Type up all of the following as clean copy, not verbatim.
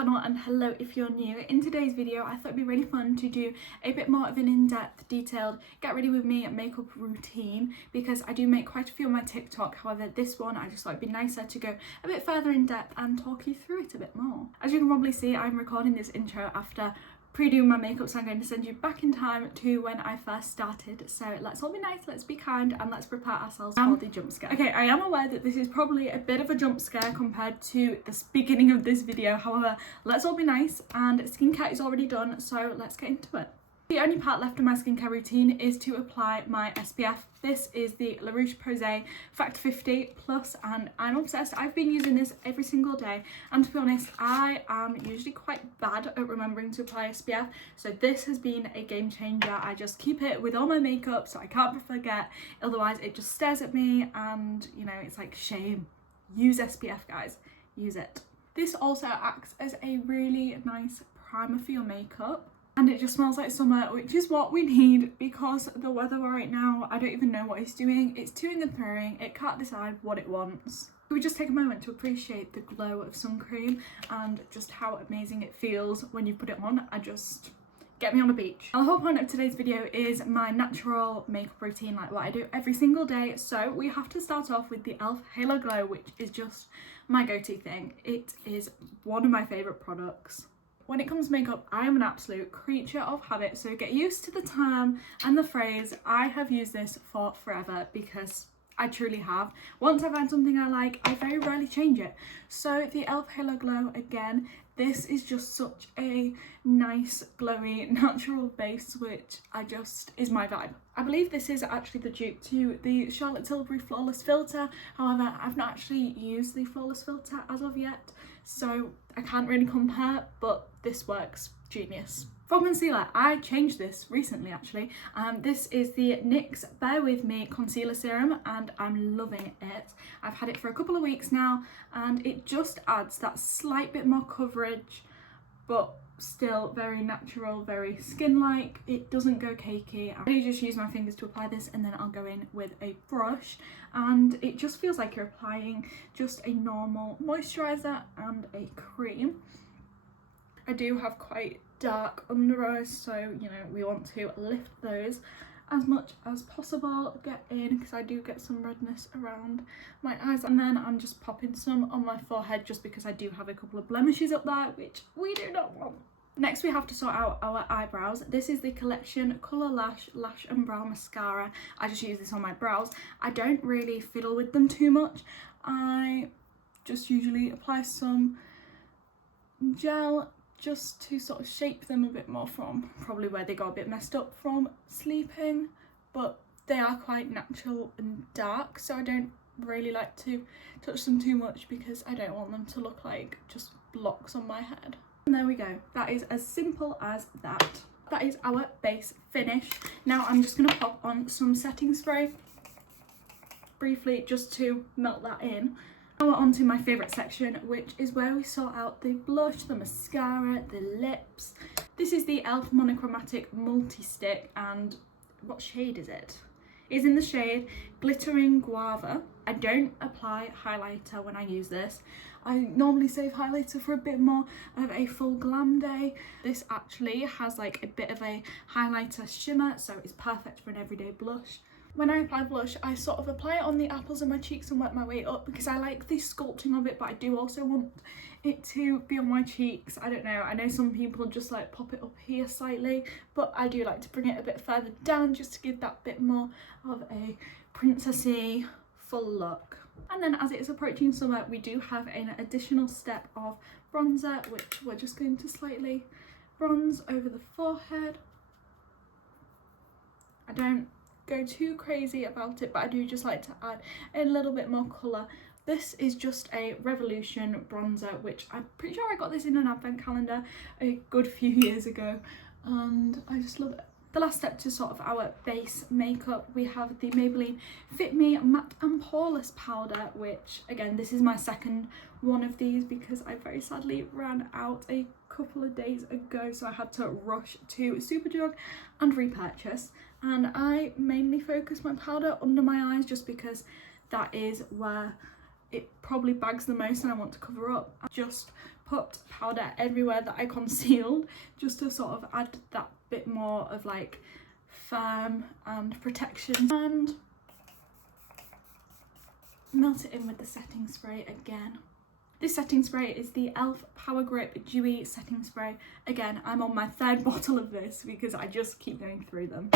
channel, and hello if you're new. In today's video I thought it'd be really fun to do a bit more of an in-depth, detailed get ready with me makeup routine, because I do make quite a few on my TikTok. However, this one I just thought it'd be nicer to go a bit further in depth and talk you through it a bit more. As you can probably see, I'm recording this intro after pre-doing my makeup, so I'm going to send you back in time to when I first started. So let's all be nice, let's be kind, and let's prepare ourselves for the jump scare. Okay, I am aware that this is probably a bit of a jump scare compared to the beginning of this video. However, let's all be nice, and skincare is already done, so let's get into it. The only part left of my skincare routine is to apply my SPF. This is the La Roche-Posay Factor 50 Plus, and I'm obsessed. I've been using this every single day, and to be honest, I am usually quite bad at remembering to apply SPF, so this has been a game changer. I just keep it with all my makeup so I can't forget, otherwise it just stares at me and, you know, it's like, shame. Use SPF, guys, use it. This also acts as a really nice primer for your makeup. And it just smells like summer, which is what we need, because the weather right now, I don't even know what it's doing. It's toing and throwing, it can't decide what it wants. So we just take a moment to appreciate the glow of sun cream and just how amazing it feels when you put it on. Get me on a beach. Now, the whole point of today's video is my natural makeup routine, like what I do every single day. So we have to start off with the e.l.f. Halo Glow, which is just my go-to thing. It is one of my favourite products. When it comes to makeup, I am an absolute creature of habit, so get used to the term and the phrase. I have used this for forever because I truly have. Once I find something I like, I very rarely change it. So the e.l.f. Halo Glow, again, this is just such a nice, glowy, natural base, which is my vibe. I believe this is actually the dupe to the Charlotte Tilbury Flawless Filter. However, I've not actually used the Flawless Filter as of yet, so I can't really compare, but this works genius. For concealer, I changed this recently actually. This is the NYX Bear With Me Concealer Serum, and I'm loving it. I've had it for a couple of weeks now, and it just adds that slight bit more coverage, but still very natural, very skin-like. It doesn't go cakey. I really just use my fingers to apply this, and then I'll go in with a brush, and it just feels like you're applying just a normal moisturiser and a cream. I do have quite dark under eyes, so you know, we want to lift those as much as possible, get in, because I do get some redness around my eyes, and then I'm just popping some on my forehead just because I do have a couple of blemishes up there, which we do not want. Next, we have to sort out our eyebrows. This is the Collection Colour Lash and Brow Mascara. I just use this on my brows. I don't really fiddle with them too much. I just usually apply some gel just to sort of shape them a bit more from probably where they got a bit messed up from sleeping, but they are quite natural and dark, so I don't really like to touch them too much because I don't want them to look like just blocks on my head. And there we go, that is as simple as that. That is our base finish. Now I'm just gonna pop on some setting spray briefly just to melt that in. Now we're on to my favourite section, which is where we sort out the blush, the mascara, the lips. This is the e.l.f. Monochromatic Multi-Stick, and what shade is it? It's in the shade Glittering Guava. I don't apply highlighter when I use this. I normally save highlighter for a bit more of a full glam day. This actually has like a bit of a highlighter shimmer, so it's perfect for an everyday blush. When I apply blush, I sort of apply it on the apples of my cheeks and work my way up, because I like the sculpting of it, but I do also want it to be on my cheeks. I don't know, I know some people just like pop it up here slightly, but I do like to bring it a bit further down just to give that bit more of a princessy full look. And then as it is approaching summer, we do have an additional step of bronzer, which we're just going to slightly bronze over the forehead. I don't go too crazy about it, but I do just like to add a little bit more colour. This is just a Revolution bronzer, which I'm pretty sure I got this in an advent calendar a good few years ago, and I just love it. The last step to sort of our base makeup, we have the Maybelline Fit Me Matte and Poreless powder, which again, this is my second one of these because I very sadly ran out a couple of days ago, so I had to rush to Superdrug and repurchase. And I mainly focus my powder under my eyes just because that is where it probably bags the most and I want to cover up. I just put powder everywhere that I concealed, just to sort of add that bit more of like firm and protection, and melt it in with the setting spray again. This setting spray is the e.l.f. Power Grip Dewy Setting Spray. Again, I'm on my 3rd bottle of this because I just keep going through them.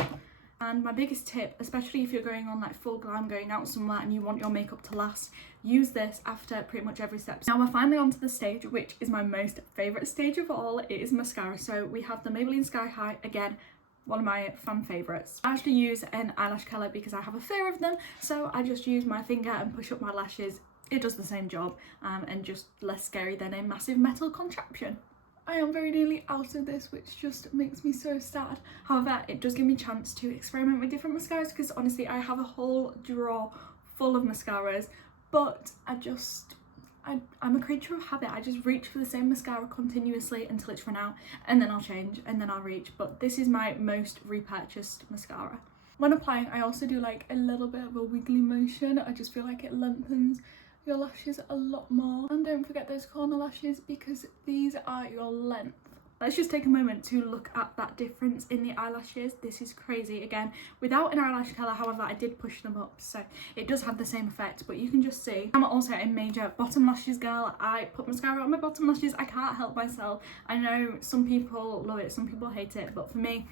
And my biggest tip, especially if you're going on like full glam, going out somewhere and you want your makeup to last, use this after pretty much every step. Now we're finally on to the stage, which is my most favourite stage of all. It is mascara. So we have the Maybelline Sky High, again, one of my fan favourites. I actually use an eyelash curler because I have a fear of them, so I just use my finger and push up my lashes. It does the same job, and just less scary than a massive metal contraption. I am very nearly out of this, which just makes me so sad. However, it does give me a chance to experiment with different mascaras, because honestly I have a whole drawer full of mascaras, but I'm a creature of habit. I just reach for the same mascara continuously until it's run out, and then I'll change, and then I'll reach. But this is my most repurchased mascara. When applying, I also do like a little bit of a wiggly motion. I just feel like it lengthens your lashes a lot more. And don't forget those corner lashes, because these are your length. Let's just take a moment to look at that difference in the eyelashes. This is crazy. Again, without an eyelash curler, however, I did push them up, so it does have the same effect, but you can just see. I'm also a major bottom lashes girl. I put mascara on my bottom lashes. I can't help myself. I know some people love it, some people hate it, but for me,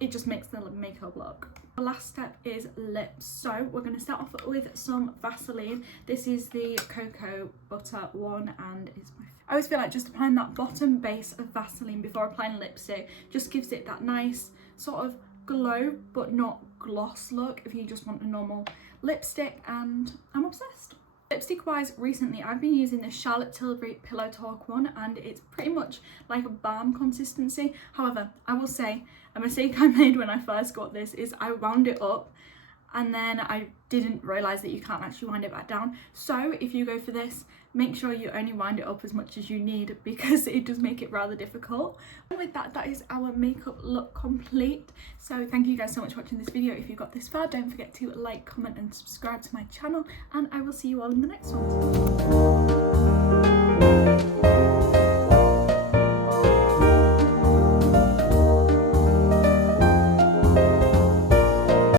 it just makes the makeup look. The last step is lips. So we're going to start off with some Vaseline. This is the Cocoa Butter one, and it's my I always feel like just applying that bottom base of Vaseline before applying lipstick just gives it that nice sort of glow but not gloss look if you just want a normal lipstick, and I'm obsessed. Lipstick wise, recently I've been using the Charlotte Tilbury Pillow Talk one, and it's pretty much like a balm consistency. However, I will say a mistake I made when I first got this is I wound it up and then I didn't realise that you can't actually wind it back down. So if you go for this, make sure you only wind it up as much as you need, because it does make it rather difficult. And with that, that is our makeup look complete. So thank you guys so much for watching this video. If you got this far, don't forget to like, comment and subscribe to my channel, and I will see you all in the next one.